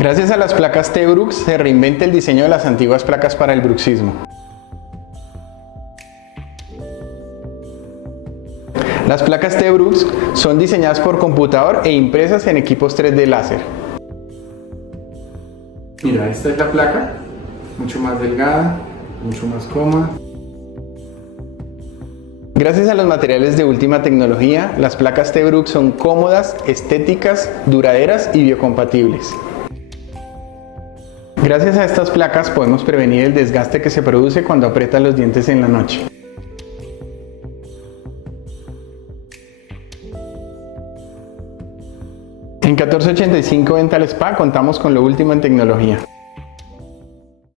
Gracias a las placas T-Brooks se reinventa el diseño de las antiguas placas para el bruxismo. Las placas T-Brooks son diseñadas por computador e impresas en equipos 3D láser. Mira, esta es la placa, mucho más delgada, mucho más cómoda. Gracias a los materiales de última tecnología, las placas T-Brooks son cómodas, estéticas, duraderas y biocompatibles. Gracias a estas placas podemos prevenir el desgaste que se produce cuando aprietan los dientes en la noche. En 1485 Dental Spa contamos con lo último en tecnología.